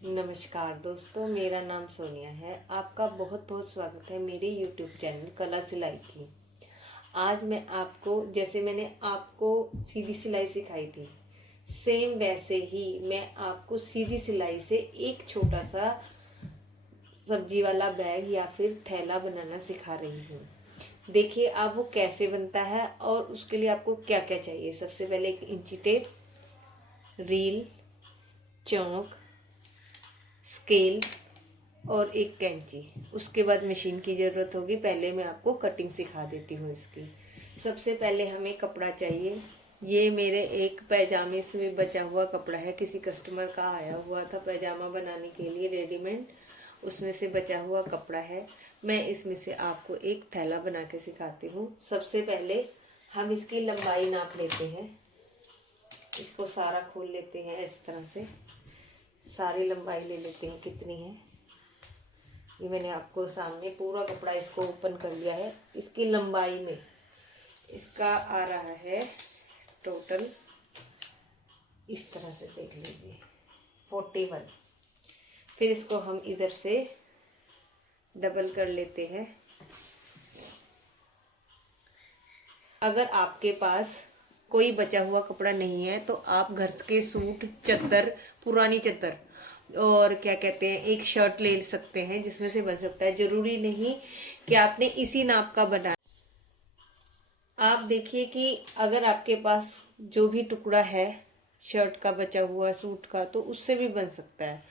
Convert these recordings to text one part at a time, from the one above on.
नमस्कार दोस्तों, मेरा नाम सोनिया है। आपका बहुत बहुत स्वागत है मेरे YouTube चैनल कला सिलाई की। आज मैं आपको, जैसे मैंने आपको सीधी सिलाई सिखाई थी, सेम वैसे ही मैं आपको सीधी सिलाई से एक छोटा सा सब्जी वाला बैग या फिर थैला बनाना सिखा रही हूँ। देखिए आप वो कैसे बनता है और उसके लिए आपको क्या क्या चाहिए। सबसे पहले एक इंची टेप, रील, चौक, स्केल और एक कैंची। उसके बाद मशीन की ज़रूरत होगी। पहले मैं आपको कटिंग सिखा देती हूँ इसकी। सबसे पहले हमें कपड़ा चाहिए। ये मेरे एक पैजामे से बचा हुआ कपड़ा है, किसी कस्टमर का आया हुआ था पैजामा बनाने के लिए रेडीमेड, उसमें से बचा हुआ कपड़ा है। मैं इसमें से आपको एक थैला बना के सिखाती हूँ। सबसे पहले हम इसकी लंबाई नाप लेते हैं। इसको सारा खोल लेते हैं इस तरह से, सारी लंबाई ले लेते हैं कितनी है। ये मैंने आपको सामने पूरा कपड़ा इसको ओपन कर लिया है। इसकी लंबाई में इसका आ रहा है टोटल, इस तरह से देख लीजिए, 41। फिर इसको हम इधर से डबल कर लेते हैं। अगर आपके पास कोई बचा हुआ कपड़ा नहीं है तो आप घर के सूट, चद्दर, पुरानी चद्दर और क्या कहते हैं एक शर्ट ले सकते हैं, जिसमें से बन सकता है। जरूरी नहीं कि आपने इसी नाप का बनाना। आप देखिए कि अगर आपके पास जो भी टुकड़ा है शर्ट का बचा हुआ, सूट का, तो उससे भी बन सकता है।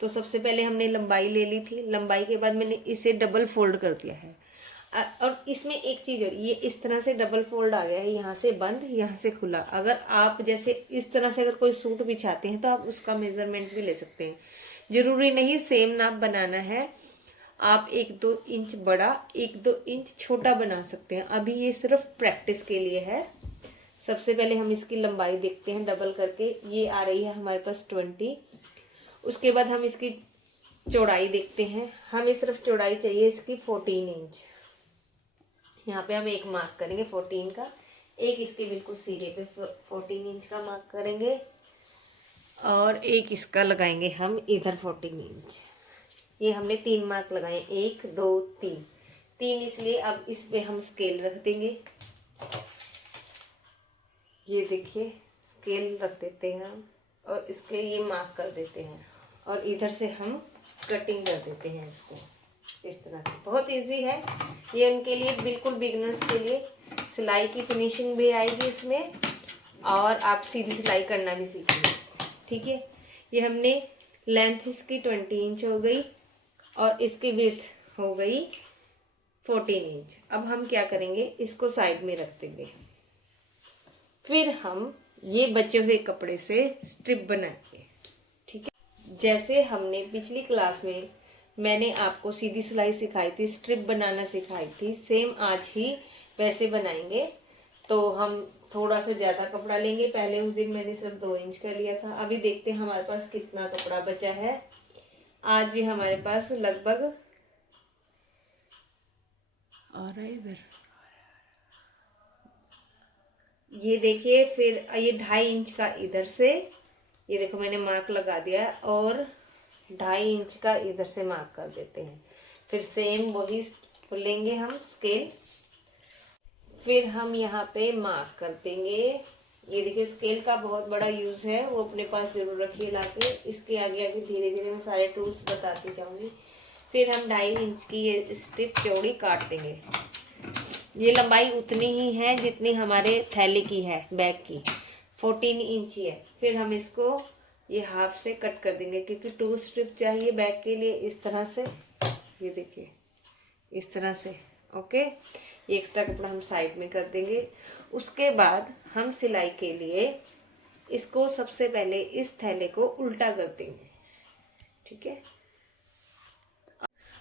तो सबसे पहले हमने लंबाई ले ली थी। लंबाई के बाद मैंने इसे डबल फोल्ड कर दिया है। और इसमें एक चीज और, ये इस तरह से डबल फोल्ड आ गया है, यहाँ से बंद, यहाँ से खुला। अगर आप जैसे इस तरह से अगर कोई सूट बिछाते हैं तो आप उसका मेजरमेंट भी ले सकते हैं। जरूरी नहीं सेम नाप बनाना है। आप 1-2 इंच बड़ा, 1-2 इंच छोटा बना सकते हैं। अभी ये सिर्फ प्रैक्टिस के लिए है। सबसे पहले हम इसकी लंबाई देखते हैं डबल करके। ये आ रही है हमारे पास 20। उसके बाद हम इसकी चौड़ाई देखते हैं। हमें सिर्फ चौड़ाई चाहिए इसकी 14 इंच। यहाँ पे हम एक मार्क करेंगे 14 का, एक इसके बिल्कुल सिरे पे 14 इंच का मार्क करेंगे और एक इसका लगाएंगे हम इधर 14 इंच। ये हमने 3 मार्क लगाए, 1 2 3। 3 इसलिए अब इस पे हम स्केल रख देंगे। ये देखिए स्केल रख देते हैं हम और इसके ये मार्क कर देते हैं और इधर से हम कटिंग कर देते हैं इसको इस तरह से। बहुत इजी है ये, उनके लिए बिल्कुल बिगिनर्स के लिए। सिलाई की फिनिशिंग भी आएगी इसमें और आप सीधी सिलाई करना भी सीखेंगे। ठीक है, ये हमने लेंथ इसकी 20 इंच हो गई और इसकी विड्थ हो गई 14 इंच। अब हम क्या करेंगे, इसको साइड में रख देंगे। फिर हम ये बचे हुए कपड़े से स्ट्रिप बनाएंगे। ठीक है, जैसे हमने पिछली क्लास में मैंने आपको सीधी सिलाई सिखाई थी, स्ट्रिप बनाना सिखाई थी, सेम आज ही वैसे बनाएंगे। तो हम थोड़ा सा ज्यादा कपड़ा लेंगे। पहले उस दिन मैंने सिर्फ 2 इंच का लिया था। अभी देखते हैं हमारे पास कितना कपड़ा बचा है। आज भी हमारे पास लगभग आ रहा है इधर, ये देखिए। फिर ये 2.5 इंच का इधर से, ये देखो मैंने मार्क लगा दिया और 2.5 इंच का इधर से मार्क कर देते हैं। फिर सेम वही लेंगे हम स्केल। फिर हम यहाँ पे मार्क कर देंगे। ये देखिए स्केल का बहुत बड़ा यूज है, वो अपने पास जरूर रखिए लाके। इसके आगे आगे धीरे धीरे मैं सारे टूल्स बताती जाऊंगी। फिर हम 2.5 इंच की ये स्ट्रिप चौड़ी काट देंगे। ये लंबाई उतनी ही है जितनी हमारे थैले की है, बैग की 14 इंच ही है। फिर हम इसको ये हाफ से कट कर देंगे क्योंकि 2 स्ट्रिप चाहिए बैग के लिए। इस तरह से, ये देखिए इस तरह से। ओके, ये एक्स्ट्रा कपड़ा हम साइड में कर देंगे। उसके बाद हम सिलाई के लिए इसको सबसे पहले इस थैले को उल्टा कर देंगे। ठीक है,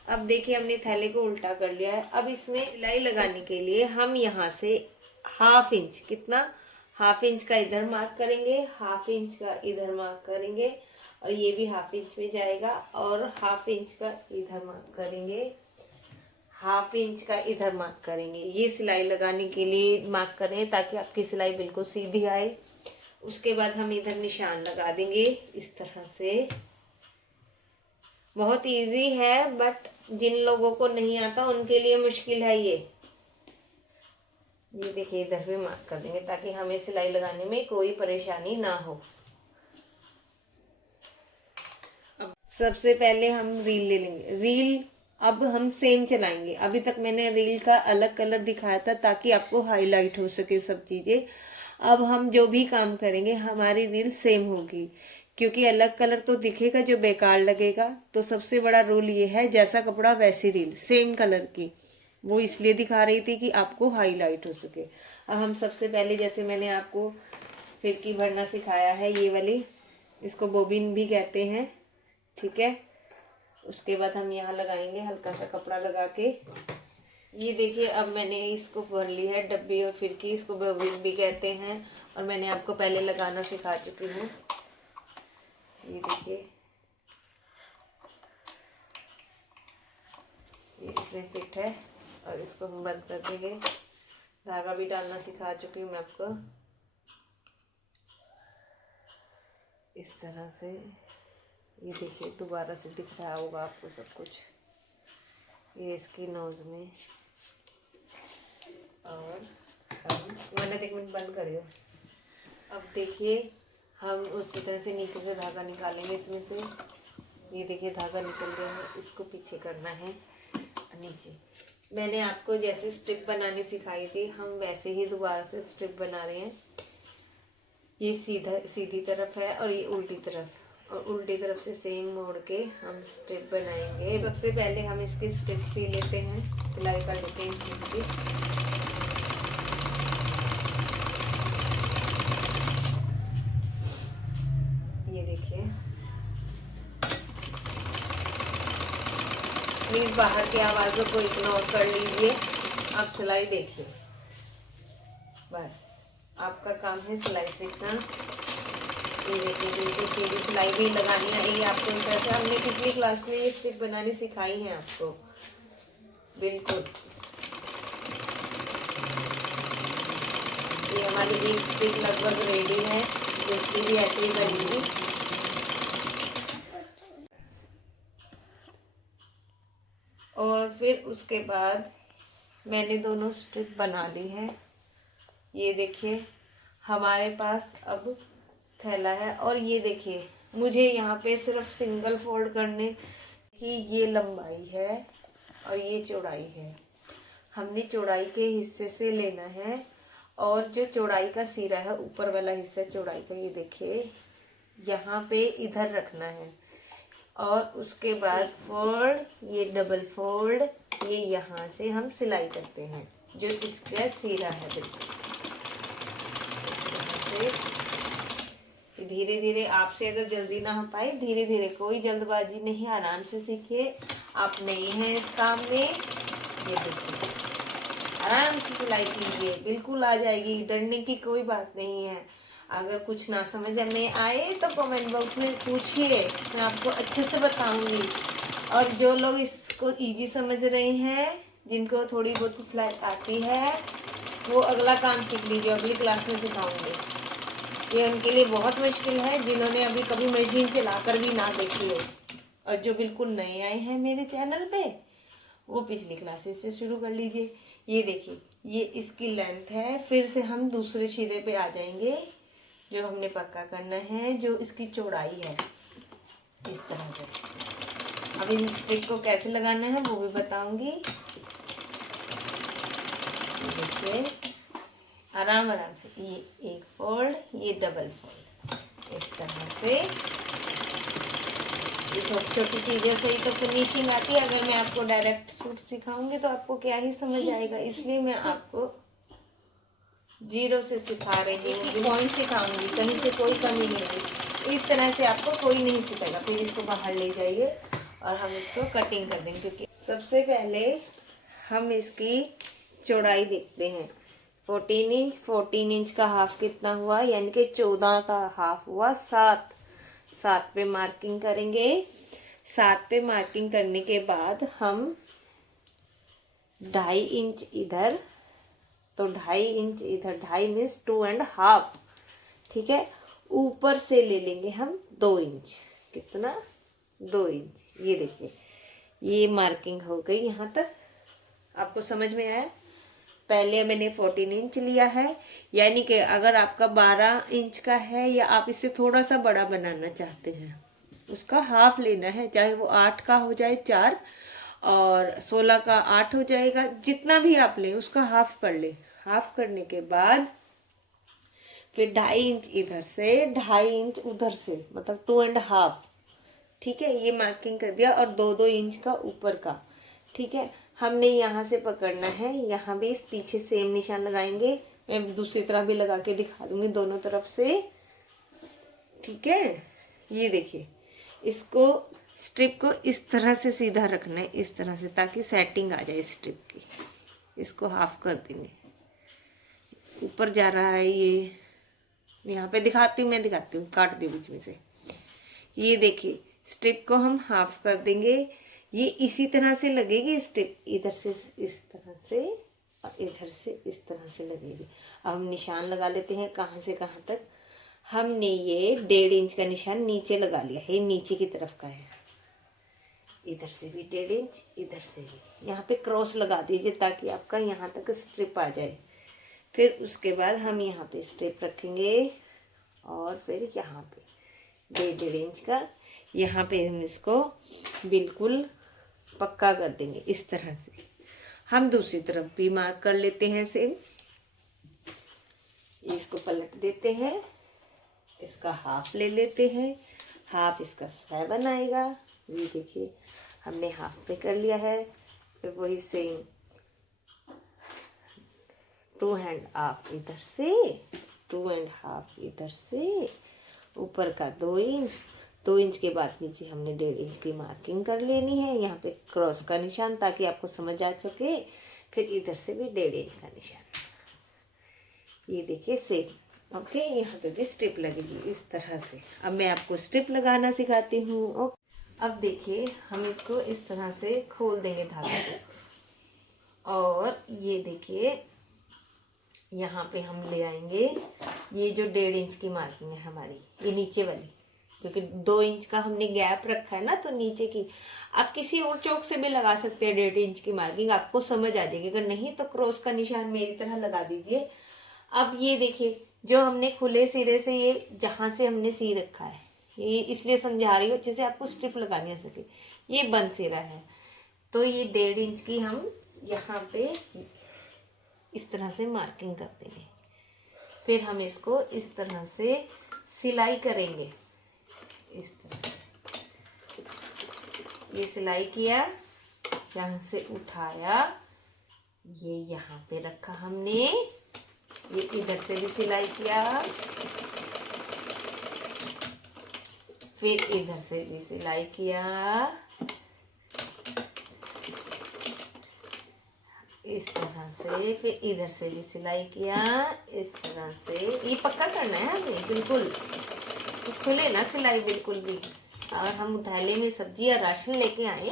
अब देखिए हमने थैले को उल्टा कर लिया है। अब इसमें सिलाई लगाने के लिए हम यहाँ से ½ इंच, कितना, ½ इंच का इधर मार्क करेंगे, ½ इंच का इधर मार्क करेंगे और ये भी ½ इंच में जाएगा और ½ इंच का इधर मार्क करेंगे, ½ इंच का इधर मार्क करेंगे। ये सिलाई लगाने के लिए मार्क करें ताकि आपकी सिलाई बिल्कुल सीधी आए। उसके बाद हम इधर निशान लगा देंगे इस तरह से। बहुत इजी है, बट जिन लोगों को नहीं आता उनके लिए मुश्किल है ये। देखिए इधर भी मार्क कर देंगे ताकि हमें सिलाई लगाने में कोई परेशानी ना हो। अब सबसे पहले हम रील ले लेंगे। रील अब हम सेम चलाएंगे। अभी तक मैंने रील का अलग कलर दिखाया था ताकि आपको हाईलाइट हो सके सब चीजें। अब हम जो भी काम करेंगे हमारी रील सेम होगी, क्योंकि अलग कलर तो दिखेगा जो बेकार लगेगा। तो सबसे बड़ा रूल ये है, जैसा कपड़ा वैसी रील, सेम कलर की। वो इसलिए दिखा रही थी कि आपको हाईलाइट हो सके। अब हम सबसे पहले, जैसे मैंने आपको फिरकी भरना सिखाया है, ये वाली, इसको बोबिन भी कहते हैं, ठीक है। उसके बाद हम यहाँ लगाएंगे हल्का सा कपड़ा लगा के। ये देखिए अब मैंने इसको भर ली है डब्बी और फिरकी, इसको बोबिन भी कहते हैं और मैंने आपको पहले लगाना सिखा चुकी हूँ। ये देखिए ये इसमें फिट है और इसको हम बंद कर देंगे। धागा भी डालना सिखा चुकी हूँ मैं आपको, इस तरह से। ये देखिए दोबारा से दिख रहा होगा आपको सब कुछ, ये इसकी नोज में। और हम मैंने 1 मिनट बंद करियो। अब देखिए हम उसी तरह से नीचे से धागा निकालेंगे इसमें से। ये देखिए धागा निकल गया है, इसको पीछे करना है नीचे। मैंने आपको जैसे स्ट्रिप बनानी सिखाई थी, हम वैसे ही दोबारा से स्ट्रिप बना रहे हैं। ये सीधी तरफ है और ये उल्टी तरफ, और उल्टी तरफ से सेम मोड़ के हम स्ट्रिप बनाएंगे। सबसे पहले हम इसकी स्ट्रिप सी लेते हैं, सिलाई कर लेते हैं इसकी। ये देखिए, प्लीज बाहर की आवाजों को इग्नोर कर लीजिए, आप सिलाई देखिए। बस आपका काम है सिलाई सीखना। ये देखिए बिल्कुल सीधी सिलाई भी लगानी आएगी आपको। इस तरह से हमने पिछली क्लास में ये स्ट्रिप बनानी सिखाई है आपको, बिल्कुल। ये हमारी एक स्ट्रिप लगभग रेडी है, इसकी भी ऐसे ही बनेगी। और फिर उसके बाद मैंने दोनों स्ट्रिप बना ली है। ये देखिए हमारे पास अब थैला है, और ये देखिए मुझे यहाँ पे सिर्फ सिंगल फोल्ड करने की ये लंबाई है और ये चौड़ाई है। हमने चौड़ाई के हिस्से से लेना है, और जो चौड़ाई का सिरा है ऊपर वाला हिस्सा चौड़ाई का, ये देखिए यहाँ पे इधर रखना है। और उसके बाद फोल्ड, ये डबल फोल्ड, ये यहाँ से हम सिलाई करते हैं जो इसका सिरा है। बिल्कुल धीरे धीरे, आपसे अगर जल्दी ना हो पाए धीरे धीरे, कोई जल्दबाजी नहीं, आराम से सीखिए। आप नए हैं इस काम में, ये देखिए आराम से सिलाई कीजिए, बिल्कुल आ जाएगी, डरने की कोई बात नहीं है। अगर कुछ ना समझ में आए तो कमेंट बॉक्स में पूछिए, मैं आपको अच्छे से बताऊंगी। और जो लोग इसको इजी समझ रहे हैं, जिनको थोड़ी बहुत सिलाई आती है, वो अगला काम सीख लीजिए, अगली क्लास में सिखाऊंगी। ये उनके लिए बहुत मुश्किल है जिन्होंने अभी कभी मशीन चलाकर भी ना देखी हो। और जो बिल्कुल नए आए हैं मेरे चैनल पे, वो पिछली क्लासेस से शुरू कर लीजिए। ये देखिए ये इसकी लेंथ है, फिर से हम दूसरे सिरे पे आ जाएंगे जो हमने पक्का करना है, जो इसकी चौड़ाई है, इस तरह से। अब इन स्ट्रिप को कैसे लगाना है वो भी बताऊंगी। देखिए आराम आराम से, ये एक फोल्ड, ये डबल फोल्ड, इस तरह से। ये छोटी छोटी चीज़ों से ही तो फिनिशिंग आती है। अगर मैं आपको डायरेक्ट सूट सिखाऊंगी तो आपको क्या ही समझ आएगा, इसलिए मैं आपको जीरो से सिखा रही हूँ, पॉइंट सिखाऊंगी, कहीं से कोई कमी नहीं है। इस तरह से आपको कोई नहीं सिखाएगा। फिर इसको बाहर ले जाइए और हम इसको कटिंग कर देंगे, क्योंकि सबसे पहले हम इसकी चौड़ाई देखते हैं। 14 इंच, 14 इंच का हाफ कितना हुआ, यानी कि 14 का हाफ हुआ 7। 7 पे मार्किंग करेंगे। 7 पे मार्किंग करने के बाद हम 2.5 इंच इधर, तो 2.5 इंच इधर, 2.5 मीन्स 2.5, ठीक है। ऊपर से ले लेंगे हम 2 इंच, कितना 2 इंच। ये देखिए ये मार्किंग हो गई यहाँ तक। आपको समझ में आया? पहले मैंने 14 इंच लिया है, यानी कि अगर आपका 12 इंच का है या आप इसे थोड़ा सा बड़ा बनाना चाहते हैं, उसका हाफ लेना है। चाहे वो 8 का हो जाए 4, और 16 का 8 हो जाएगा, जितना भी आप लें उसका हाफ कर ले। हाफ करने के बाद फिर 2.5 इंच इधर से, 2.5 इंच उधर से, मतलब 2.5। ठीक है, ये मार्किंग कर दिया। और 2-2 इंच का ऊपर का। ठीक है, हमने यहाँ से पकड़ना है, यहाँ भी इस पीछे सेम निशान लगाएंगे। मैं दूसरी तरफ भी लगा के दिखा दूंगी, दोनों तरफ से। ठीक है, ये देखिए, इसको स्ट्रिप को इस तरह से सीधा रखना है, इस तरह से, ताकि सेटिंग आ जाए स्ट्रिप की। इसको हाफ कर देंगे। ऊपर जा रहा है ये, यहाँ पे दिखाती हूँ, मैं दिखाती हूँ, काट दी बीच में से। ये देखिए, स्ट्रिप को हम हाफ कर देंगे। ये इसी तरह से लगेगी स्ट्रिप, इधर से इस तरह से और इधर से इस तरह से लगेगी। अब हम निशान लगा लेते हैं, कहाँ से कहाँ तक। हमने ये 1.5 इंच का निशान नीचे लगा लिया है, ये नीचे की तरफ का है। इधर से भी 1.5 इंच, इधर से भी। यहाँ पे क्रॉस लगा दीजिए ताकि आपका यहाँ तक स्ट्रिप आ जाए। फिर उसके बाद हम यहाँ पे स्ट्रिप रखेंगे और फिर यहाँ पे 1.5 इंच का, यहाँ पे हम इसको बिल्कुल पक्का कर देंगे इस तरह से। हम दूसरी तरफ भी मार्क कर लेते हैं सेम। इसको पलट देते हैं, इसका हाफ ले लेते हैं। हाफ इसका 7 आएगा। ये देखिए, हमने हाफ पे कर लिया है। फिर वही सेम 2.5 इधर से, 2.5 इधर से, ऊपर का 2 इंच। 2 इंच के बाद नीचे हमने 1.5 इंच की मार्किंग कर लेनी है, यहाँ पे क्रॉस का निशान, ताकि आपको समझ आ सके। फिर इधर से भी 1.5 इंच का निशान। ये देखिए सेम। ओके, यहाँ पे भी स्ट्रिप लगेगी इस तरह से। अब मैं आपको स्ट्रिप लगाना सिखाती हूँ। ओके, अब देखिए, हम इसको इस तरह से खोल देंगे धागे को। और ये देखिए, यहाँ पे हम ले आएंगे ये जो 1.5 इंच की मार्किंग है हमारी, ये नीचे वाली, क्योंकि 2 इंच का हमने गैप रखा है ना, तो नीचे की आप किसी और चौक से भी लगा सकते हैं 1.5 इंच की मार्किंग, आपको समझ आ जाएगी। अगर नहीं तो क्रॉस का निशान मेरी तरह लगा दीजिए। अब ये देखिए, जो हमने खुले सिरे से, ये जहाँ से हमने सी रखा है, ये इसलिए समझा रही हूँ अच्छे से आपको स्ट्रिप लगानी आ सके। ये बंद सिरा है, तो ये 1.5 इंच की हम यहाँ पे इस तरह से मार्किंग कर देंगे। फिर हम इसको इस तरह से सिलाई करेंगे, इस तरह से। ये सिलाई किया, यहाँ से उठाया, ये यहाँ पे रखा हमने, ये इधर से भी सिलाई किया, फिर इधर से भी सिलाई किया, इस तरह से, फिर इधर से भी सिलाई किया, इस तरह से। ये पक्का करना है हमें बिल्कुल, तो खुले ना सिलाई बिल्कुल भी। अगर हम थैले में सब्जी या राशन लेके आए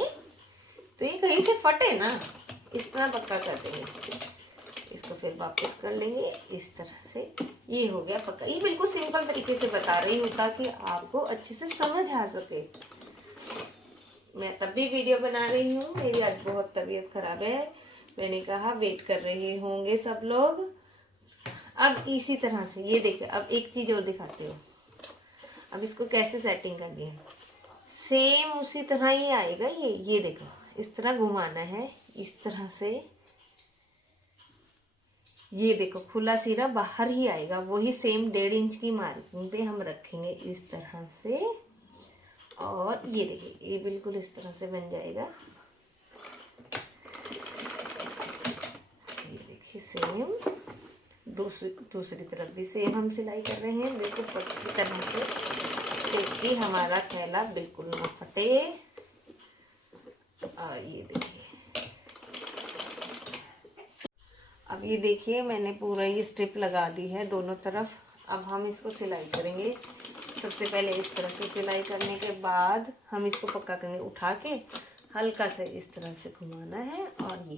तो ये कहीं से फटे ना, इतना पक्का कर देंगे। इसको फिर वापस कर लेंगे इस तरह से। ये हो गया पक्का। ये बिल्कुल सिंपल तरीके से बता रही हूँ ताकि आपको अच्छे से समझ आ सके। मैं तब भी वीडियो बना रही हूँ, मेरी आज बहुत तबीयत खराब है, मैंने कहा वेट कर रहे होंगे सब लोग। अब इसी तरह से ये देखिए, अब एक चीज और दिखाती हूँ। अब इसको कैसे सेटिंग करनी है, सेम उसी तरह ही आएगा। ये देखो, इस तरह घुमाना है, इस तरह से। ये देखो, खुला सिरा बाहर ही आएगा, वही सेम 1.5 इंच की मार्किंग पे हम रखेंगे इस तरह से। और ये देखिए, ये बिल्कुल इस तरह से बन जाएगा। ये देखिए सेम, दूसरी तरफ भी सेम हम सिलाई कर रहे हैं, बिल्कुल पक्की तरह से, ताकि हमारा थैला बिल्कुल ना फटे। और ये देखिए, अब ये देखिए, मैंने पूरा ये स्ट्रिप लगा दी है दोनों तरफ। अब हम इसको सिलाई करेंगे। सबसे पहले इस तरह से सिलाई करने के बाद हम इसको पक्का करेंगे, उठा के हल्का से इस तरह से घुमाना है, और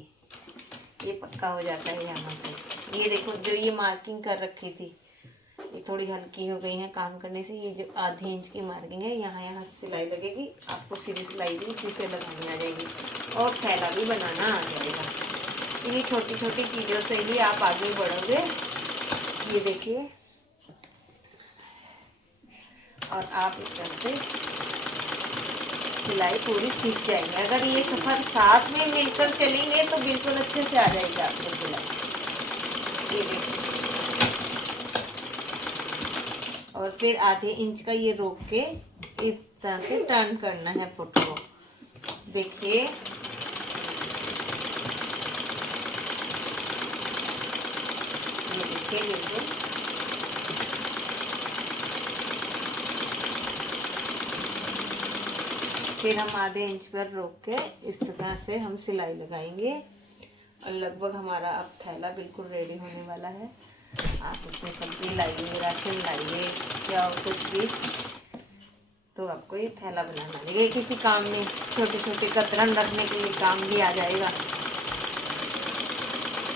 ये पक्का हो जाता है यहाँ से। ये देखो, जो ये मार्किंग कर रखी थी ये थोड़ी हल्की हो गई है काम करने से। ये जो आधे इंच की मार्किंग है, यहाँ यहाँ सिलाई लगेगी, आपको सीधी सिलाई भी इसी से लगानी आ जाएगी और थैला भी बनाना आ जाएगा। ये छोटी छोटी चीज़ों से ही आप आगे बढ़ोगे। ये देखिए, और आप इस तरह से सिलाई पूरी सीख जाएंगे। अगर ये सफर साथ में मिलकर चलेंगे तो बिल्कुल अच्छे से आ जाएगी आपको सिलाई। ये देखिए, और फिर आधे इंच का ये रोक के इस तरह से टर्न करना है फुट को। देखिए, ये देखिए बिल्कुल। फिर हम आधे इंच पर रोक के इस तरह से हम सिलाई लगाएंगे और लगभग हमारा अब थैला बिल्कुल रेडी होने वाला है। आप उसमें सब्जी लाइए, राशन लाइए, क्या और कुछ भी, तो आपको ये थैला बनाना है। ये किसी काम में छोटे छोटे कतरन रखने के लिए काम भी आ जाएगा।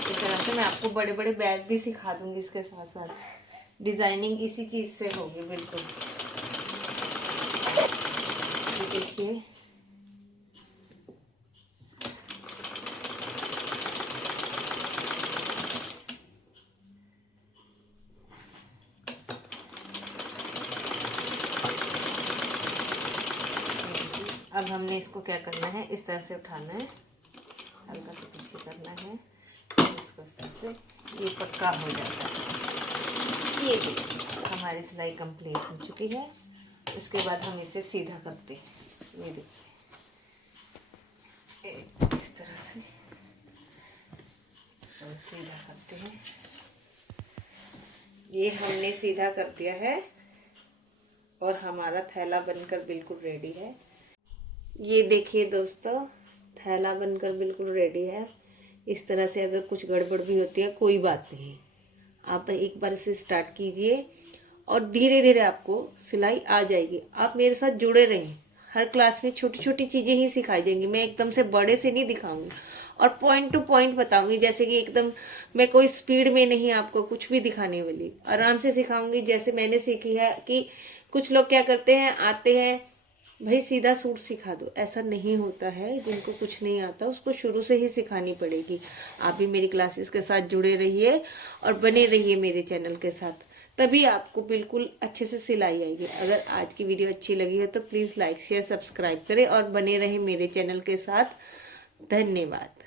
इस तरह से मैं आपको बड़े बड़े बैग भी सिखा दूंगी। इसके साथ साथ डिजाइनिंग इसी चीज से होगी बिल्कुल। देखिए, अब हमने इसको क्या करना है, इस तरह से उठाना है, हल्का सा पीछे करना है, इसको इस तरह से, ये पक्का हो जाता है। ये देखिए, हमारी सिलाई कंप्लीट हो चुकी है। उसके बाद हम इसे सीधा करते हैं। ये देखिए, इस तरह से और सीधा करते हैं। ये हमने सीधा कर दिया है और हमारा थैला बनकर बिल्कुल रेडी है। ये देखिए दोस्तों, थैला बनकर बिल्कुल रेडी है। इस तरह से अगर कुछ गड़बड़ भी होती है कोई बात नहीं, आप एक बार इसे स्टार्ट कीजिए और धीरे धीरे आपको सिलाई आ जाएगी। आप मेरे साथ जुड़े रहें, हर क्लास में छोटी छोटी चीज़ें ही सिखाई जाएंगी। मैं एकदम से बड़े से नहीं दिखाऊंगी और पॉइंट टू पॉइंट बताऊंगी, जैसे कि एकदम मैं कोई स्पीड में नहीं आपको कुछ भी दिखाने वाली, आराम से सिखाऊंगी। जैसे मैंने सीखी है कि कुछ लोग क्या करते हैं, आते हैं भाई सीधा सूट सिखा दो, ऐसा नहीं होता है। जिनको कुछ नहीं आता उसको शुरू से ही सिखानी पड़ेगी। आप भी मेरी क्लासेस के साथ जुड़े रहिए और बने रहिए मेरे चैनल के साथ, तभी आपको बिल्कुल अच्छे से सिलाई आएगी। अगर आज की वीडियो अच्छी लगी है तो प्लीज़ लाइक शेयर सब्सक्राइब करें और बने रहे मेरे चैनल के साथ। धन्यवाद।